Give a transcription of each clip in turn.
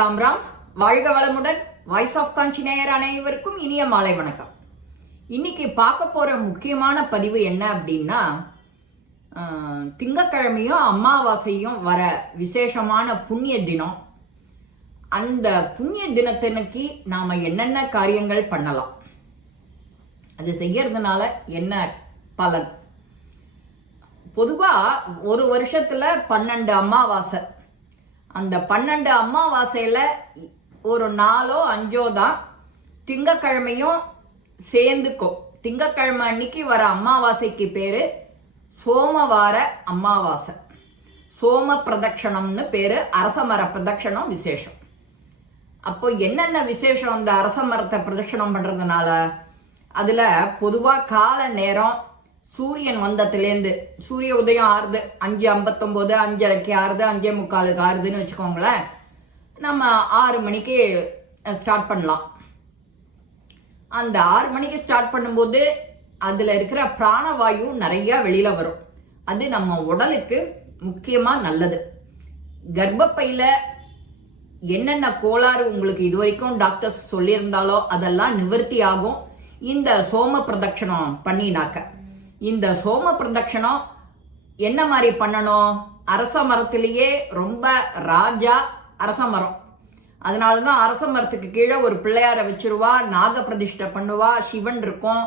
ராம் ராம். வாழ்க வளமுடன். Voice of காஞ்சி நேயர் அனைவருக்கும் இனிய மாலை வணக்கம். இன்னைக்கு பார்க்க போற முக்கியமான பதிவு என்ன அப்படின்னா, திங்கக்கிழமையும் அமாவாசையும் வர விசேஷமான புண்ணிய தினம். அந்த புண்ணிய தினத்தினக்கு நாம என்னென்ன காரியங்கள் பண்ணலாம், அது செய்யறதுனால என்ன பலன். பொதுவா ஒரு வருஷத்துல 12 அமாவாசை. அந்த 12 அமாவாசையில ஒரு 4 or 5 தான் திங்கக்கிழமையும் சேர்ந்துக்கும். திங்கக்கிழமை அன்னைக்கு வர அமாவாசைக்கு பேரு சோமவார அமாவாசை. சோம பிரதட்சணம்னு பேரு. அரசமர பிரதட்சணம் விசேஷம். அப்போ என்னென்ன விசேஷம் அந்த அரச மரத்தை பிரதட்சணம் பண்றதுனால? அதுல பொதுவா கால நேரம் சூரியன் வந்ததுலேருந்து சூரிய உதயம் ஆறுது 5:59, 5:30 ஆறுது, 5:45 ஆறுதுன்னு வச்சுக்கோங்களேன். நம்ம 6 மணிக்கு ஸ்டார்ட் பண்ணலாம். அந்த 6 மணிக்கு ஸ்டார்ட் பண்ணும்போது அதுல இருக்கிற பிராணவாயு நிறைய வெளியில வரும். அது நம்ம உடலுக்கு முக்கியமா நல்லது. கர்ப்பப்பையில என்னென்ன கோளாறு உங்களுக்கு இது வரைக்கும் டாக்டர்ஸ் சொல்லியிருந்தாலோ அதெல்லாம் நிவர்த்தி ஆகும் இந்த சோம பிரதட்சணம் பண்ணினாக்க. இந்த சோம பிரதட்சணம் என்ன மாதிரி பண்ணணும்? அரச மரத்திலேயே ரொம்ப ராஜா அரச மரம். அதனாலதான் அரச மரத்துக்கு கீழே ஒரு பிள்ளையார வச்சிருவா, நாக பிரதிஷ்டை பண்ணுவா, சிவன் இருக்கும்.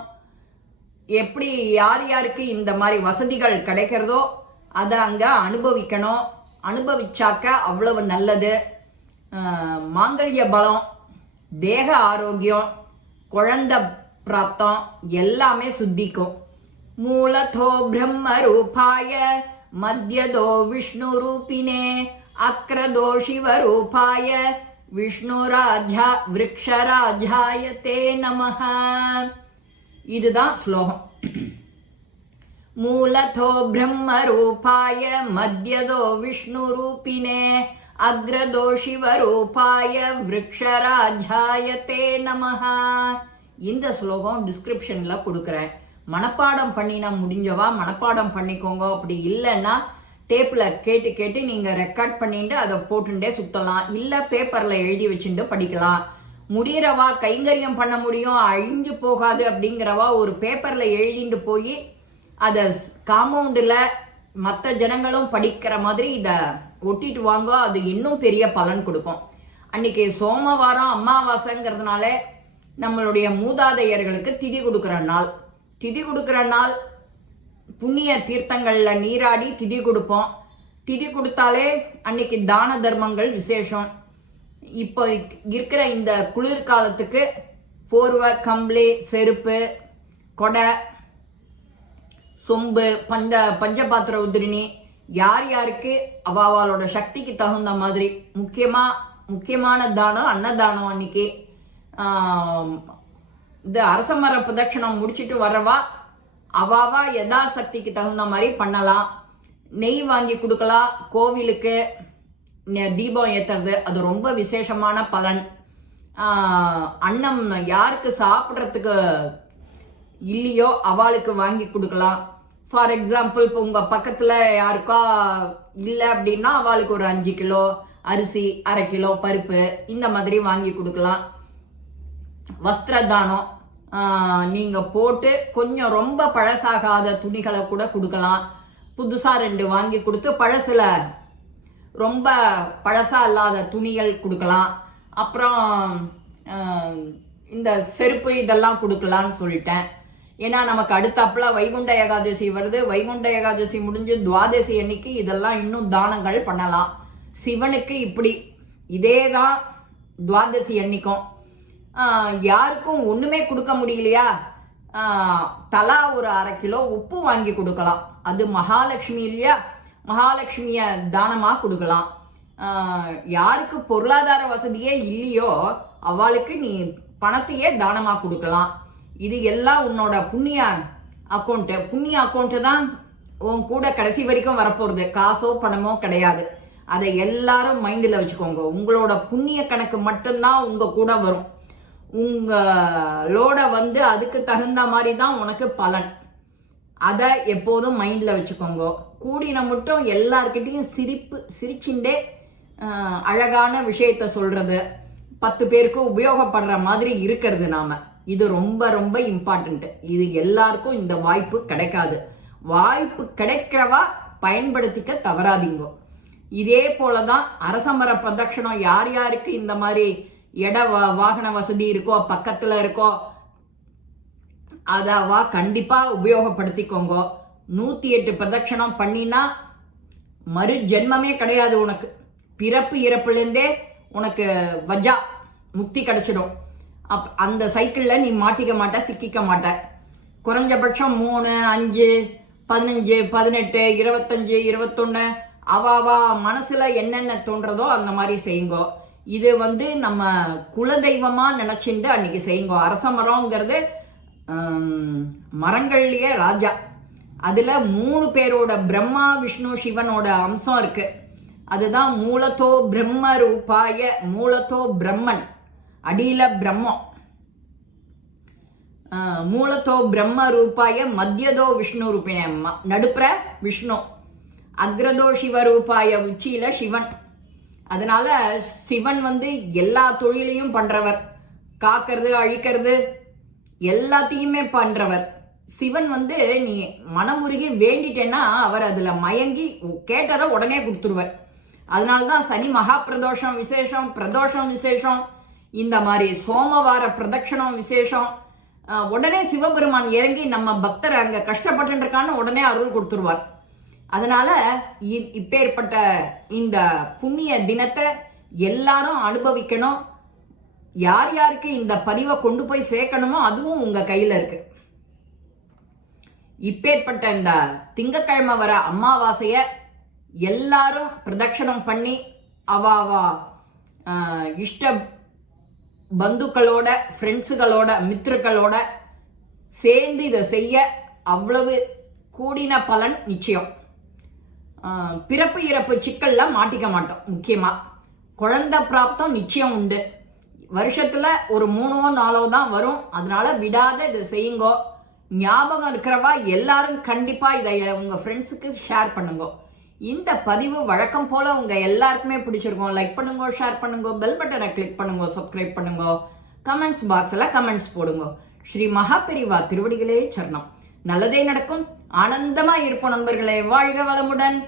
எப்படி யார் யாருக்கு இந்த மாதிரி வசதிகள் கிடைக்கிறதோ அதை அங்க அனுபவிக்கணும். அனுபவிச்சாக்க அவ்வளவு நல்லது. மாங்கல்ய பலம், தேக ஆரோக்கியம், குழந்தை பிராப்தம் எல்லாமே சுத்திக்கும். மூலதோ பிரம்ம ரூபாய மத்யதோ விஷ்ணு ரூபினே அக்ரதோ சிவ ரூபாய விஷ்ணுராஜா விருக்ஷராஜாயதே நமஹ. இதுதான் ஸ்லோகம். மூலதோ பிரம்ம ரூபாய மத்யதோ விஷ்ணு ரூபினே அக்ரதோ சிவ ரூபாய விருக்ஷராஜாயதே நமஹ. இந்த ஸ்லோகம் டிஸ்கிரிப்ஷன்ல கொடுக்குறேன். மனப்பாடம் பண்ணினா முடிஞ்சவா மனப்பாடம் பண்ணிக்கோங்க. அப்படி இல்லைன்னா டேப்ல கேட்டு கேட்டு நீங்க ரெக்கார்ட் பண்ணிட்டு அதை போட்டுட்டே சுத்தலாம். இல்ல பேப்பர்ல எழுதி வச்சுட்டு படிக்கலாம். முடியறவா கைங்கரியம் பண்ண முடியும், அழிஞ்சு போகாது அப்படிங்கிறவா ஒரு பேப்பர்ல எழுதிட்டு போய் அதை காம்பவுண்டுல மற்ற ஜனங்களும் படிக்கிற மாதிரி இதை ஒட்டிட்டு வாங்க. அது இன்னும் பெரிய பலன் கொடுக்கும். அன்னைக்கு சோமவாரம் அமாவாசைங்கிறதுனால நம்மளுடைய மூதாதையர்களுக்கு திதி கொடுக்கிற நாள். திதி கொடுக்கிற நாள் புண்ணிய தீர்த்தங்கள்ல நீராடி திதி கொடுப்போம். திதி கொடுத்தாலே அன்னைக்கு தான தர்மங்கள் விசேஷம். இப்போ இருக்கிற இந்த குளிர்காலத்துக்கு போர்வை, கம்பளி, செருப்பு, கொடை, சொம்பு, பஞ்சபாத்திர உதிரினி யார் யாருக்கு அவளோட சக்திக்கு தகுந்த மாதிரி முக்கியமான தானம் அன்னதானம். அன்னைக்கு இந்த அரசமர பிரதட்சணம் முடிச்சுட்டு வரவா அவாவா யதாசக்திக்கு தகுந்த மாதிரி பண்ணலாம். நெய் வாங்கி கொடுக்கலாம். கோவிலுக்கு தீபம் ஏத்துறது அது ரொம்ப விசேஷமான பலன். அன்னம் யாருக்கு சாப்பிட்றதுக்கு இல்லையோ அவளுக்கு வாங்கி கொடுக்கலாம். ஃபார் எக்ஸாம்பிள் இப்போ உங்க பக்கத்துல யாருக்கா இல்லை அப்படின்னா அவளுக்கு ஒரு 5 கிலோ அரிசி, 1/2 கிலோ பருப்பு இந்த மாதிரி வாங்கி கொடுக்கலாம். வஸ்திரதானம் நீங்க போட்டு கொஞ்சம் ரொம்ப பழசாகாத துணிகளை கூட கொடுக்கலாம். புதுசா 2 வாங்கி கொடுத்து பழசுல ரொம்ப பழசா இல்லாத துணிகள் கொடுக்கலாம். அப்புறம் இந்த செருப்பு இதெல்லாம் கொடுக்கலான்னு சொல்லிட்டேன். ஏன்னா நமக்கு அடுத்தாப்புல வைகுண்ட ஏகாதசி வருது. வைகுண்ட ஏகாதசி முடிஞ்சு துவாதசி அன்னைக்கு இதெல்லாம் இன்னும் தானங்கள் பண்ணலாம். சிவனுக்கு இப்படி இதேதான் துவாதசி அன்னைக்கும். யாருக்கும் ஒண்ணுமே கொடுக்க முடியலையா, தலா ஒரு 1/2 கிலோ உப்பு வாங்கி கொடுக்கலாம். அது மகாலட்சுமி இல்லையா, மகாலட்சுமிய தானமா கொடுக்கலாம். யாருக்கு பொருளாதார வசதியே இல்லையோ அவளுக்கு நீ பணத்தையே தானமா கொடுக்கலாம். இது எல்லாம் உன்னோட புண்ணிய அக்கௌண்ட் தான் உன் கூட கடைசி வரைக்கும் வரப்போறது. காசோ பணமோ கிடையாது. அதை எல்லாரும் மைண்ட்ல வச்சுக்கோங்க. உங்களோட புண்ணிய கணக்கு மட்டும்தான் உங்க கூட வரும். உங்களோட அதுக்கு தகுந்த மாதிரி தான் உனக்கு பலன். அதை எப்போதும் மைண்ட்ல வச்சுக்கோங்க. கூடின மட்டும் எல்லார்கிட்டையும் சிரிச்சுண்டே அழகான விஷயத்த சொல்றது, 10 பேருக்கு உபயோகப்படுற மாதிரி இருக்கிறது நாம. இது ரொம்ப ரொம்ப இம்பார்ட்டன்ட். இது எல்லாருக்கும் இந்த வாய்ப்பு கிடைக்காது. வாய்ப்பு கிடைக்கிறவா பயன்படுத்திக்க தவறாதீங்க. இதே போலதான் அரசமர பிரதட்சணம் யார் யாருக்கு இந்த மாதிரி வாகன வசதி இருக்கோ, பக்கத்துல இருக்கோ, அதாவா கண்டிப்பா உபயோகப்படுத்திக்கோங்க. 108 பிரதட்சணம் பண்ணினா மறு ஜென்மமே கிடையாது உனக்கு. பிறப்பு இறப்புலேருந்தே உனக்கு வஜா முக்தி கிடைச்சிடும். அந்த சைக்கிள்ல நீ மாட்டிக்க மாட்ட, சிக்கிக்க மாட்ட. குறைஞ்சபட்சம் 3, 5, 15, 18, 25, 21 அவாவா மனசுல என்னென்ன தோன்றதோ அந்த மாதிரி செய்யுங்க. இது நம்ம குலதெய்வமா நினைச்சுட்டு அன்னைக்கு செய்யுங்க. அரச மரம்ங்கிறது மரங்கள்லயே ராஜா. அதுல 3 பேரோட பிரம்மா விஷ்ணு சிவனோட அம்சம் இருக்கு. அதுதான் மூலத்தோ பிரம்ம ரூபாய, மூலத்தோ பிரம்மன், அடியில பிரம்மம், மூலத்தோ பிரம்ம ரூபாய, மத்தியதோ விஷ்ணு ரூபிண, நடுப்புற விஷ்ணு, அக்ரதோ சிவரூபாய, உச்சியில சிவன். அதனால சிவன் எல்லா தொழிலையும் பண்றவர், காக்கிறது அழிக்கிறது எல்லாத்தையுமே பண்றவர். சிவன் நீ மனமுருகி வேண்டிட்டேன்னா அவர் அதுல மயங்கி கேட்டதை உடனே கொடுத்துருவர். அதனால்தான் சனி மகா பிரதோஷம் விசேஷம், பிரதோஷம் விசேஷம், இந்த மாதிரி சோமவார பிரதட்சணம் விசேஷம், உடனே சிவபெருமான் இறங்கி நம்ம பக்தர் அங்க கஷ்டப்பட்டு இருக்கான்னு உடனே அருள் கொடுத்துருவார். அதனால இப்பேற்பட்ட இந்த புண்ணிய தினத்தை எல்லாரும் அனுபவிக்கணும். யார் யாருக்கு இந்த பதிவை கொண்டு போய் சேர்க்கணுமோ அதுவும் உங்க கையில இருக்கு. இப்பேற்பட்ட இந்த திங்கக்கிழமை வர அமாவாசைய எல்லாரும் பிரதட்சணம் பண்ணி அவாவா இஷ்ட பந்துக்களோட, ஃப்ரெண்ட்ஸுகளோட, மித்திரங்களோட சேர்ந்து இதை செய்ய அவ்வளவு கூடின பலன் நிச்சயம். பிறப்பு இறப்பு சிக்கல்ல மாட்டிக்க மாட்டோம். முக்கியமா குழந்தை பிராப்தம் நிச்சயம் உண்டு. வருஷத்துல ஒரு 3 4 தான் வரும். அதனால விடாத இதை செய்யுங்க. ஞாபகம் இருக்கிறவா எல்லாரும் கண்டிப்பா இதை உங்க ஃப்ரெண்ட்ஸுக்கு ஷேர் பண்ணுங்க. இந்த பதிவு வழக்கம் போல உங்க எல்லாருக்குமே பிடிச்சிருக்கும். லைக் பண்ணுங்க, ஷேர் பண்ணுங்க, பெல் பட்டனை கிளிக் பண்ணுங்க, சப்ஸ்கிரைப் பண்ணுங்க, கமெண்ட்ஸ் பாக்ஸ்ல கமெண்ட்ஸ் போடுங்க. ஸ்ரீ மகாபெரிவா திருவடிகளே சரணம். நல்லதே நடக்கும். ஆனந்தமா இருப்போம் நண்பர்களே. வாழ்க வளமுடன்.